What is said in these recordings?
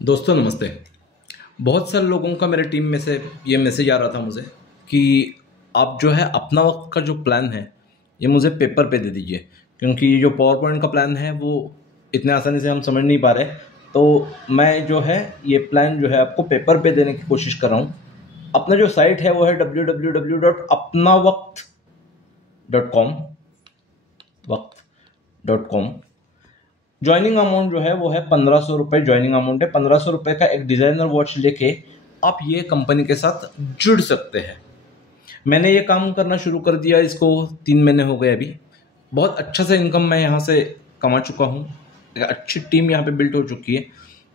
दोस्तों नमस्ते। बहुत सारे लोगों का मेरे टीम में से ये मैसेज आ रहा था मुझे कि आप जो है अपना वक्त का जो प्लान है ये मुझे पेपर पे दे दीजिए, क्योंकि ये जो पावर पॉइंट का प्लान है वो इतने आसानी से हम समझ नहीं पा रहे। तो मैं जो है ये प्लान जो है आपको पेपर पे देने की कोशिश कर रहा हूँ। अपना जो साइट है वो है www.apnavakt.com वक्त.com। ज्वाइनिंग अमाउंट जो है वो है 1500 रुपये। ज्वाइनिंग अमाउंट है 1500 रुपये का। एक डिज़ाइनर वॉच लेके आप ये कंपनी के साथ जुड़ सकते हैं। मैंने ये काम करना शुरू कर दिया, इसको 3 महीने हो गए अभी। बहुत अच्छा सा इनकम मैं यहाँ से कमा चुका हूँ, एक अच्छी टीम यहाँ पे बिल्ट हो चुकी है।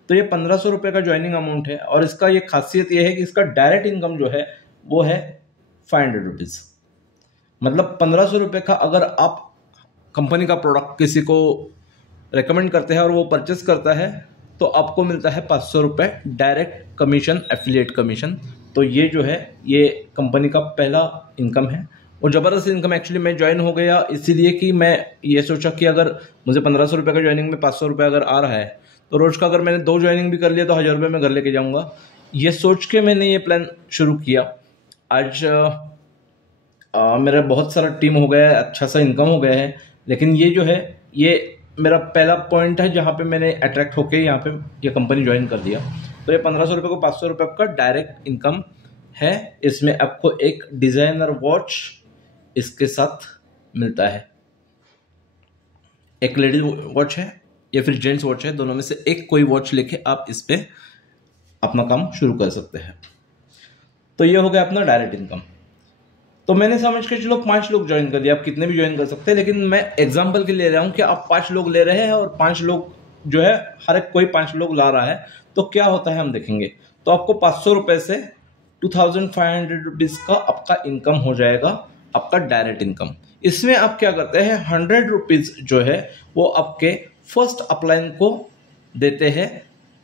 तो ये 1500 रुपये का ज्वाइनिंग अमाउंट है और इसका ये खासियत ये है कि इसका डायरेक्ट इनकम जो है वो है 500 रुपीज़। मतलब 1500 रुपये का अगर आप कंपनी का प्रोडक्ट किसी को रेकमेंड करते हैं और वो परचेस करता है तो आपको मिलता है 500 रुपये डायरेक्ट कमीशन, एफिलिएट कमीशन। तो ये जो है ये कंपनी का पहला इनकम है और ज़बरदस्त इनकम। एक्चुअली मैं ज्वाइन हो गया इसीलिए कि मैं ये सोचा कि अगर मुझे 1500 रुपये का ज्वाइनिंग में 500 रुपये अगर आ रहा है तो रोज़ का अगर मैंने 2 ज्वाइनिंग भी कर लिया तो 1000 रुपये मैं घर लेके जाऊँगा। ये सोच के मैंने ये प्लान शुरू किया। आज मेरा बहुत सारा टीम हो गया है, अच्छा सा इनकम हो गया है। लेकिन ये जो है ये मेरा पहला पॉइंट है जहाँ पे मैंने अट्रैक्ट होके यहाँ पे ये कंपनी ज्वाइन कर दिया। तो ये 1500 रुपये को 500 रुपये आपका डायरेक्ट इनकम है। इसमें आपको एक डिज़ाइनर वॉच इसके साथ मिलता है। एक लेडीज वॉच है या फिर जेंट्स वॉच है, दोनों में से एक कोई वॉच लेके आप इस पे अपना काम शुरू कर सकते हैं। तो ये हो गया अपना डायरेक्ट इनकम। तो मैंने समझ के चलो 5 लोग ज्वाइन कर दिया। आप कितने भी ज्वाइन कर सकते हैं, लेकिन मैं एग्जांपल के लिए ले रहा हूँ कि आप 5 लोग ले रहे हैं और 5 लोग जो है हर एक कोई 5 लोग ला रहा है तो क्या होता है हम देखेंगे। तो आपको 500 रुपये से 2500 रुपीज़ का आपका इनकम हो जाएगा, आपका डायरेक्ट इनकम। इसमें आप क्या करते हैं, 100 रुपीज़ जो है वो आपके फर्स्ट अपलाइन को देते हैं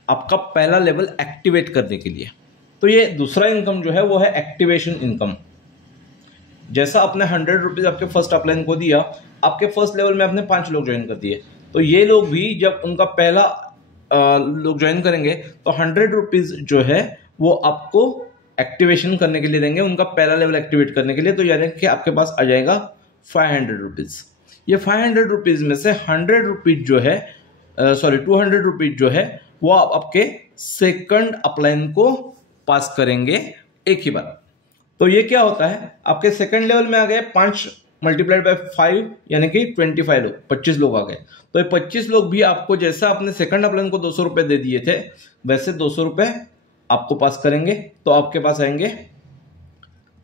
आपका पहला लेवल एक्टिवेट करने के लिए। तो ये दूसरा इनकम जो है वो है एक्टिवेशन इनकम। जैसा आपने 100 रुपीज़ आपके फर्स्ट अपलाइन को दिया, आपके फर्स्ट लेवल में आपने 5 लोग ज्वाइन कर दिए, तो ये लोग भी जब उनका पहला लोग ज्वाइन करेंगे तो 100 रुपीज़ जो है वो आपको एक्टिवेशन करने के लिए देंगे, उनका पहला लेवल एक्टिवेट करने के लिए। तो यानी कि आपके पास आ जाएगा 500 रुपीज़। ये 500 रुपीज़ में से 100 रुपीज़ जो है 200 रुपीज़ जो है वो आप आपके सेकंड अपलाइन को पास करेंगे एक ही बार। तो ये क्या होता है, आपके सेकंड लेवल में आ गए 5 मल्टीप्लाइड बाय 5 यानी कि 25 लोग, 25 लोग आ गए। तो ये 25 लोग भी आपको जैसा आपने सेकंड अपलाइन को 200 रुपये दे दिए थे वैसे 200 रुपये आपको पास करेंगे। तो आपके पास आएंगे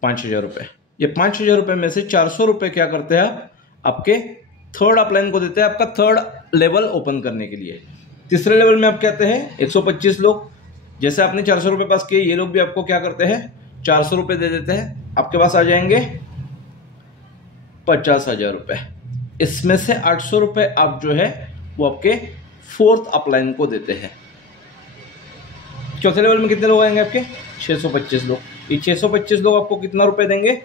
5000 रुपये। ये 5000 रुपये में से 400 रुपये क्या करते हैं आप आपके थर्ड अपलाइन को देते हैं, आपका थर्ड लेवल ओपन करने के लिए। तीसरे लेवल में आप कहते हैं 125 लोग, जैसे आपने 400 रुपये पास किए ये लोग भी आपको क्या करते हैं 400 रुपये दे देते हैं। आपके पास आ जाएंगे 50,000 रुपये। इसमें से 800 रुपये आप जो है वो आपके फोर्थ अपलाइन को देते हैं। चौथे लेवल में कितने लोग आएंगे आपके 625 लोग। ये 625 लोग आपको कितना रुपए देंगे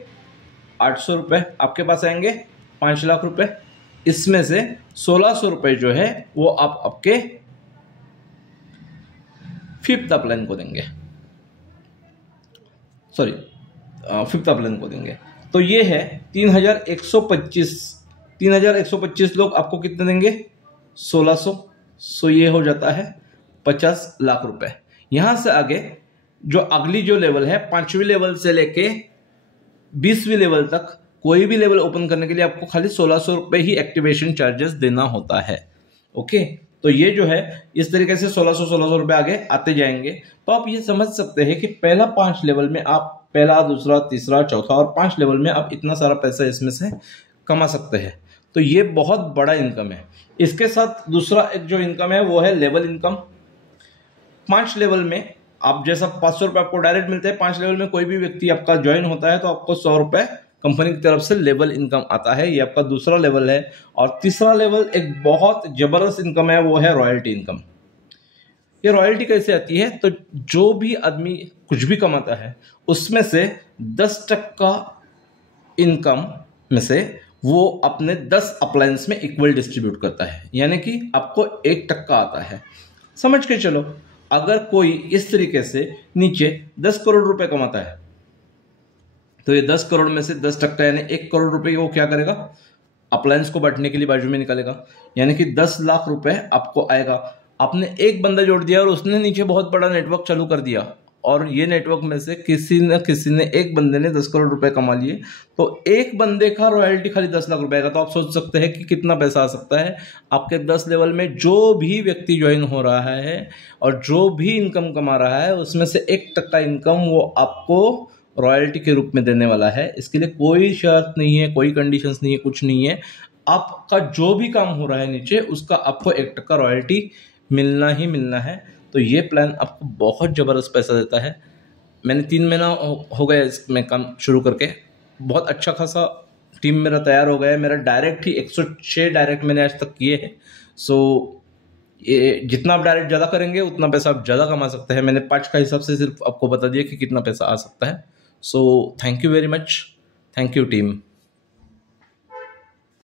800 रुपये। आपके पास आएंगे 5 लाख रुपए। इसमें से 1600 रुपये जो है वो आप आपके फिफ्थ अपलाइन को देंगे, सॉरी फिफ्थ अपलाइन को देंगे। तो ये है 3125 लोग आपको कितने देंगे 1600। सो ये हो जाता है 50 लाख रुपए। यहां से आगे जो अगली जो लेवल है 5वीं लेवल से लेके 20वीं लेवल तक कोई भी लेवल ओपन करने के लिए आपको खाली 1600 रुपये ही एक्टिवेशन चार्जेस देना होता है। ओके, तो ये जो है इस तरीके से 1600 रुपये आगे आते जाएंगे। तो आप ये समझ सकते हैं कि पहला 5 लेवल में आप पहला, दूसरा, तीसरा, चौथा और 5 लेवल में आप इतना सारा पैसा इसमें से कमा सकते हैं। तो ये बहुत बड़ा इनकम है। इसके साथ दूसरा एक जो इनकम है वो है लेवल इनकम। 5 लेवल में आप जैसा 500 रुपये आपको डायरेक्ट मिलते हैं, 5 लेवल में कोई भी व्यक्ति आपका ज्वाइन होता है तो आपको 100 रुपये कंपनी की तरफ से लेवल इनकम आता है। ये आपका दूसरा लेवल है। और तीसरा लेवल एक बहुत जबरदस्त इनकम है, वो है रॉयल्टी इनकम। ये रॉयल्टी कैसे आती है, तो जो भी आदमी कुछ भी कमाता है उसमें से 10% इनकम में से वो अपने 10 अप्लायंस में इक्वल डिस्ट्रीब्यूट करता है, यानी कि आपको 1% आता है। समझ के चलो अगर कोई इस तरीके से नीचे 10 करोड़ रुपए कमाता है तो ये 10 करोड़ में से 10% यानी 1 करोड़ रुपए वो क्या करेगा, अप्लायंस को बांटने के लिए बाजू में निकालेगा, यानी कि 10 लाख रुपए आपको आएगा। आपने एक बंदा जोड़ दिया और उसने नीचे बहुत बड़ा नेटवर्क चालू कर दिया, और ये नेटवर्क में से किसी ने एक बंदे ने 10 करोड़ रुपए कमा लिए, तो एक बंदे का रॉयल्टी खाली 10 लाख रुपए का। तो आप सोच सकते हैं कि कितना पैसा आ सकता है आपके 10 लेवल में। जो भी व्यक्ति ज्वाइन हो रहा है और जो भी इनकम कमा रहा है उसमें से 1% इनकम वो आपको रॉयल्टी के रूप में देने वाला है। इसके लिए कोई शर्त नहीं है, कोई कंडीशंस नहीं है, कुछ नहीं है। आपका जो भी काम हो रहा है नीचे उसका आपको 1% रॉयल्टी मिलना ही मिलना है। तो ये प्लान आपको बहुत ज़बरदस्त पैसा देता है। मैंने 3 महीना हो गया इसमें काम शुरू करके, बहुत अच्छा खासा टीम मेरा तैयार हो गया है। मेरा डायरेक्ट ही 106 डायरेक्ट मैंने आज तक किए हैं। सो ये जितना आप डायरेक्ट ज़्यादा करेंगे उतना पैसा आप ज़्यादा कमा सकते हैं। मैंने 5 का हिसाब से सिर्फ आपको बता दिया कि कितना पैसा आ सकता है। So thank you very much, thank you team.